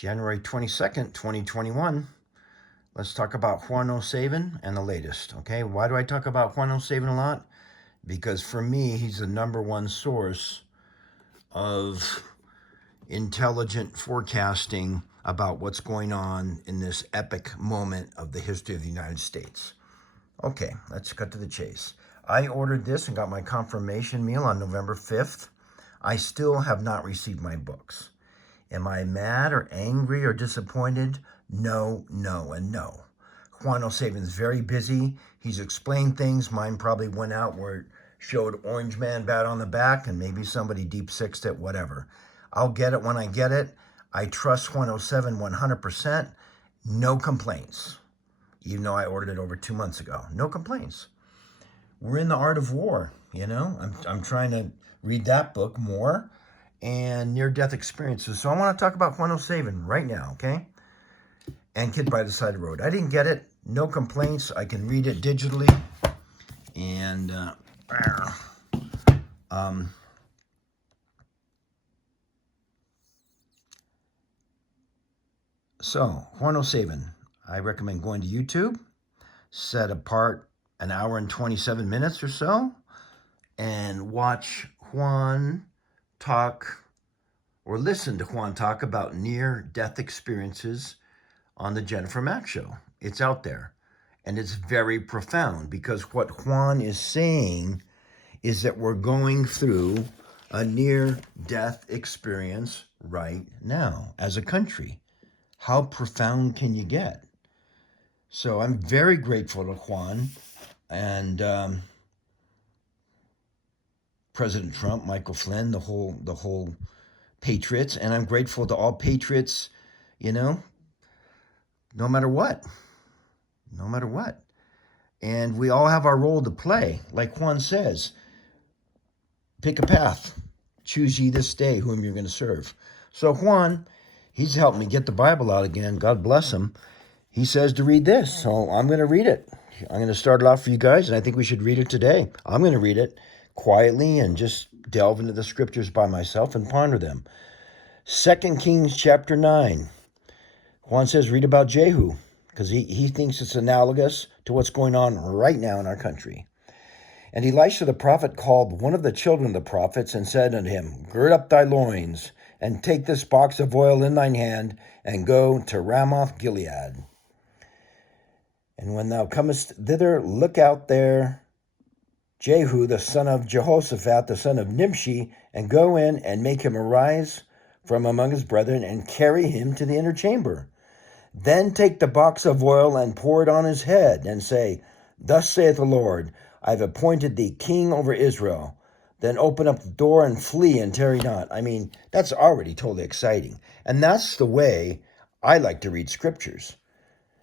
January 22nd, 2021. Let's talk about Juan O Savin and the latest, okay? Why do I talk about Juan O Savin a lot? Because for me, he's the number one source of intelligent forecasting about what's going on in this epic moment of the history of the United States. Okay, let's cut to the chase. I ordered this and got my confirmation mail on November 5th. I still have not received my books. Am I mad or angry or disappointed? No, no, and no. Juan O Savin's very busy. He's explained things. Mine probably went out where it showed Orange Man bad on the back and maybe somebody deep sixed it, whatever. I'll get it when I get it. I trust Juan O Savin 100%. No complaints. Even though I ordered it over 2 months ago. No complaints. We're in the art of war, you know? I'm trying to read that book more and near-death experiences. So I want to talk about Juan O Savin right now, okay? And Kid by the Side of the Road. I didn't get it. No complaints. I can read it digitally. And so, Juan O Savin. I recommend going to YouTube, set apart an hour and 27 minutes or so, and watch Juan talk or listen to Juan talk about near-death experiences on the Jennifer Mack Show. It's out there, and it's very profound because what Juan is saying is that we're going through a near-death experience right now as a country. How profound can you get? So I'm very grateful to Juan and President Trump, Michael Flynn, the whole patriots, and I'm grateful to all patriots, you know, no matter what. And we all have our role to play. Like Juan says, pick a path. Choose ye this day whom you're going to serve. So Juan, he's helped me get the Bible out again. God bless him. He says to read this, so I'm going to read it. I'm going to start it off for you guys, and I think we should read it today. I'm going to read it quietly and just delve into the scriptures by myself and ponder them. 2 Kings chapter 9. Juan says, read about Jehu, because he thinks it's analogous to what's going on right now in our country. And Elisha the prophet called one of the children of the prophets and said unto him, gird up thy loins, and take this box of oil in thine hand, and go to Ramoth Gilead. And when thou comest thither, look out there Jehu, the son of Jehoshaphat, the son of Nimshi, and go in and make him arise from among his brethren, and carry him to the inner chamber. Then take the box of oil and pour it on his head, and say, thus saith the Lord, I have appointed thee king over Israel. Then open up the door and flee and tarry not. I mean, that's already totally exciting. And that's the way I like to read scriptures.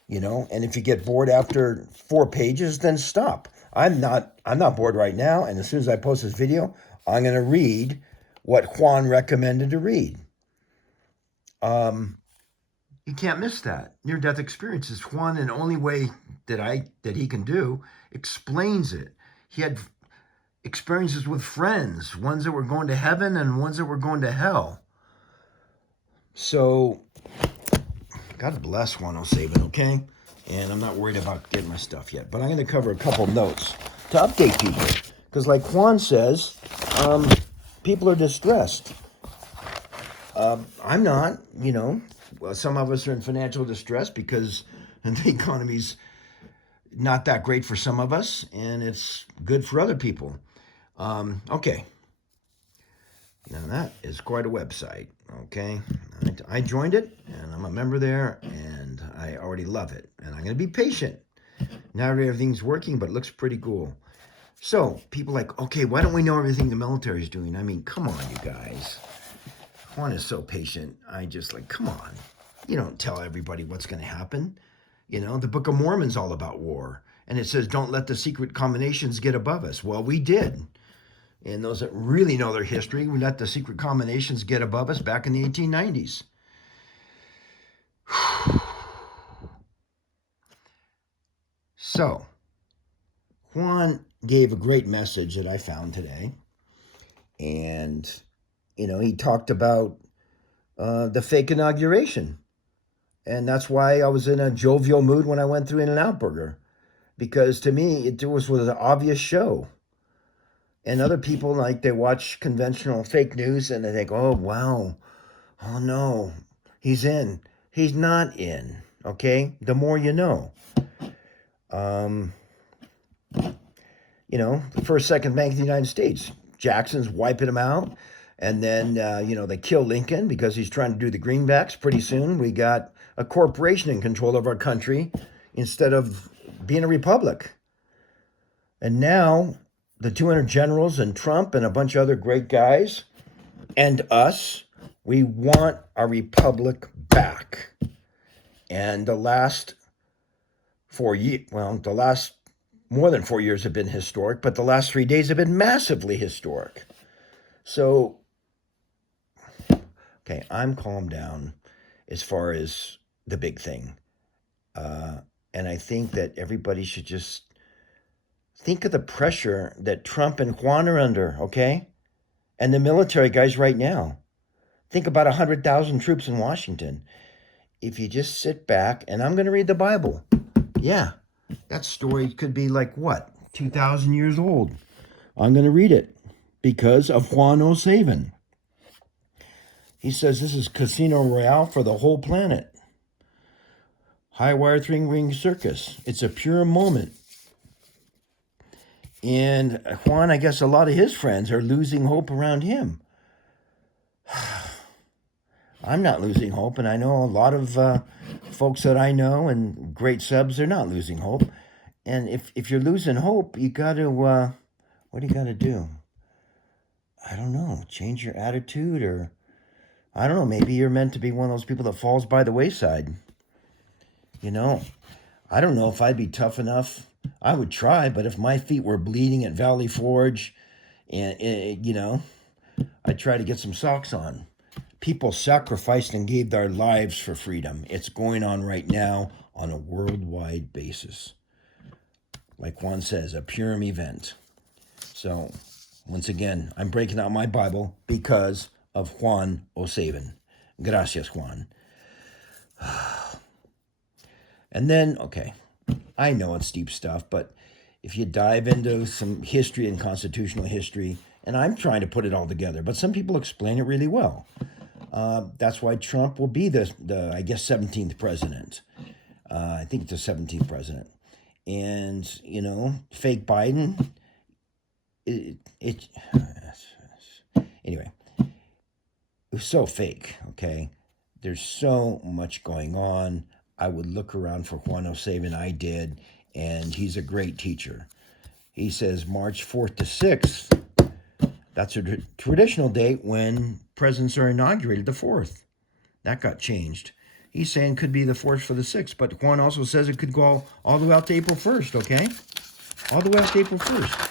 You know, and if you get bored after 4 pages, then stop. I'm not bored right now, and as soon as I post this video, I'm going to read what Juan recommended to read. You can't miss that. Near-death experiences. Juan, in the only way that he can do, explains it. He had experiences with friends, ones that were going to heaven and ones that were going to hell. So God bless Juan O Savin, okay? And I'm not worried about getting my stuff yet. But I'm going to cover a couple notes to update people. Because like Juan says, people are distressed. I'm not, you know. Well, some of us are in financial distress because the economy's not that great for some of us. And it's good for other people. Okay. Now that is quite a website, okay? I joined it, and I'm a member there, and I already love it. And I'm going to be patient. Now everything's working, but it looks pretty cool. So, people like, okay, why don't we know everything the military is doing? I mean, come on, you guys. Juan is so patient. I just like, come on. You don't tell everybody what's going to happen. You know, the Book of Mormon's all about war. And it says, don't let the secret combinations get above us. Well, we did. And those that really know their history, we let the secret combinations get above us back in the 1890s. So, Juan gave a great message that I found today. And, you know, he talked about the fake inauguration. And that's why I was in a jovial mood when I went through In-N-Out Burger, because to me, it was an obvious show. And other people, like, they watch conventional fake news and they think, oh, wow, oh, no, he's in. He's not in, okay? The more you know. The first, second bank of the United States. Jackson's wiping him out. And then, they kill Lincoln because he's trying to do the greenbacks. Pretty soon, we got a corporation in control of our country instead of being a republic. And now, the 200 generals and Trump and a bunch of other great guys and us, we want our republic back. And the last more than 4 years have been historic, but the last 3 days have been massively historic. So, okay, I'm calmed down as far as the big thing. And I think that everybody should just think of the pressure that Trump and Juan are under, okay? And the military guys right now. Think about 100,000 troops in Washington. If you just sit back, and I'm going to read the Bible. Yeah, that story could be like, 2,000 years old. I'm going to read it because of Juan O Savin. He says this is Casino Royale for the whole planet. High wire ring circus. It's a pure moment. And Juan, I guess a lot of his friends are losing hope around him. I'm not losing hope, and I know a lot of folks that I know and great subs, they're not losing hope. And if you're losing hope, you got to, what do you got to do? I don't know, change your attitude, or I don't know, maybe you're meant to be one of those people that falls by the wayside. I don't know if I'd be tough enough. I would try, but if my feet were bleeding at Valley Forge, and I'd try to get some socks on. People sacrificed and gave their lives for freedom. It's going on right now on a worldwide basis. Like Juan says, a Purim event. So, once again, I'm breaking out my Bible because of Juan O Savin. Gracias, Juan. And then, okay, I know it's deep stuff, but if you dive into some history and constitutional history, and I'm trying to put it all together, but some people explain it really well. That's why Trump will be the 17th president. I think it's the 17th president. And, fake Biden, anyway, it was so fake, okay? There's so much going on. I would look around for Juan O Savin. I did, and he's a great teacher. He says March 4th to 6th, that's a traditional date when presidents are inaugurated, the 4th. That got changed. He's saying it could be the 4th for the 6th, but Juan also says it could go all the way out to April 1st, okay? All the way out to April 1st.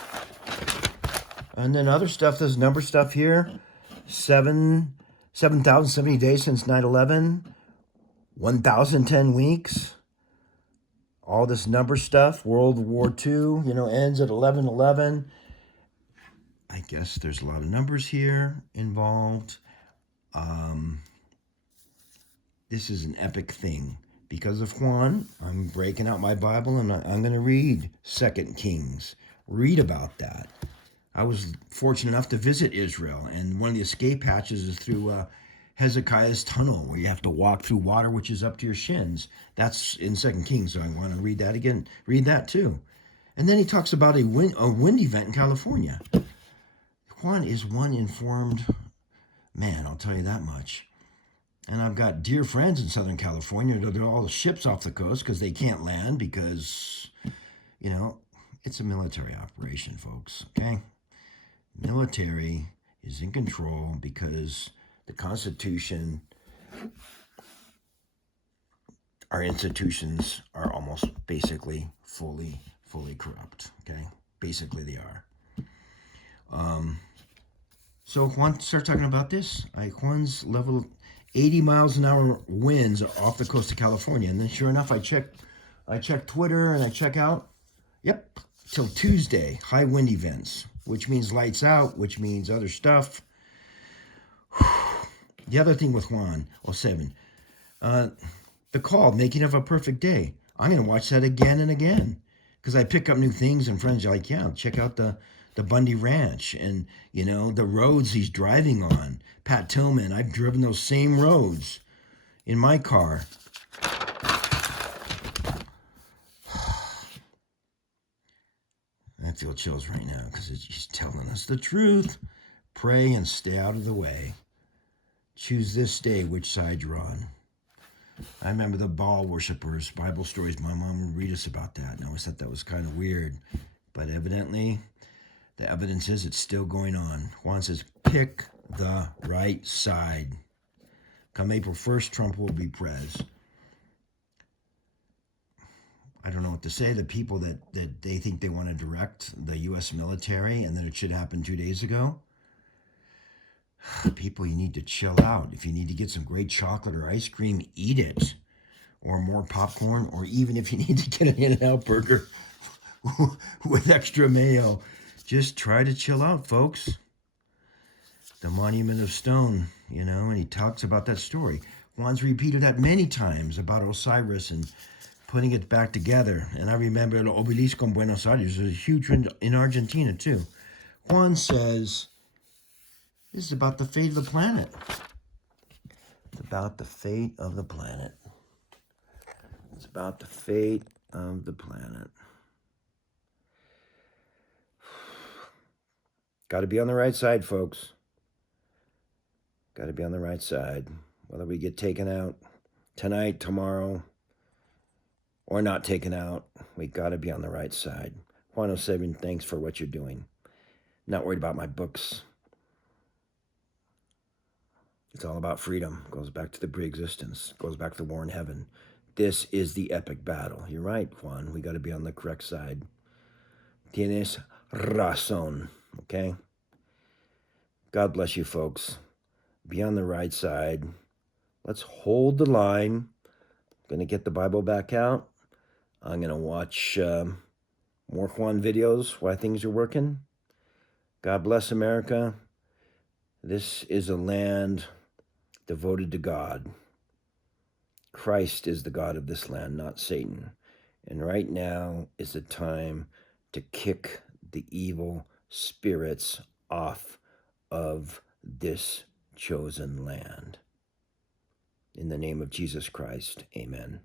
And then other stuff, there's number stuff here. 7,070 days since 9/11. 1,010 weeks. All this number stuff. World War II, ends at 11/11. I guess there's a lot of numbers here involved. This is an epic thing. Because of Juan, I'm breaking out my Bible and I'm going to read 2 Kings. Read about that. I was fortunate enough to visit Israel, and one of the escape hatches is through Hezekiah's tunnel, where you have to walk through water which is up to your shins. That's in 2 Kings, so I want to read that again. Read that too. And then he talks about a wind event in California. Juan is one informed man, I'll tell you that much. And I've got dear friends in Southern California. They're all the ships off the coast because they can't land because, it's a military operation, folks, okay? Military is in control because the Constitution, our institutions are almost basically fully corrupt, okay? Basically they are. So Juan starts talking about this. Juan's level 80 miles an hour winds off the coast of California. And then sure enough, I check Twitter and I check out, till Tuesday, high wind events, which means lights out, which means other stuff. The other thing with Juan O Savin, The Call, Making of a Perfect Day. I'm going to watch that again and again because I pick up new things, and friends are like, yeah, check out the Bundy Ranch and, the roads he's driving on. Pat Tillman, I've driven those same roads in my car. I feel chills right now because he's telling us the truth. Pray and stay out of the way. Choose this day which side you're on. I remember the Baal worshippers, Bible stories. My mom would read us about that, and I always thought that was kind of weird. But evidently, the evidence is it's still going on. Juan says, pick the right side. Come April 1st, Trump will be prez. I don't know what to say. The people that they think they want to direct the U.S. military and that it should happen 2 days ago. People, you need to chill out. If you need to get some great chocolate or ice cream, eat it. Or more popcorn. Or even if you need to get an In-N-Out burger with extra mayo. Just try to chill out, folks. The Monument of Stone, and he talks about that story. Juan's repeated that many times about Osiris and putting it back together. And I remember El Obelisco in Buenos Aires was huge in Argentina, too. Juan says, this is about the fate of the planet. It's about the fate of the planet. It's about the fate of the planet. Got to be on the right side, folks. Got to be on the right side. Whether we get taken out tonight, tomorrow, or not taken out, we got to be on the right side. Juan O Savin, thanks for what you're doing. Not worried about my books. It's all about freedom. Goes back to the pre-existence. Goes back to the war in heaven. This is the epic battle. You're right, Juan. We got to be on the correct side. Tienes razón. Okay? God bless you, folks. Be on the right side. Let's hold the line. I'm going to get the Bible back out. I'm going to watch more Juan videos while things are working. God bless America. This is a land devoted to God. Christ is the God of this land, not Satan. And right now is the time to kick the evil spirits off of this chosen land. In the name of Jesus Christ, amen.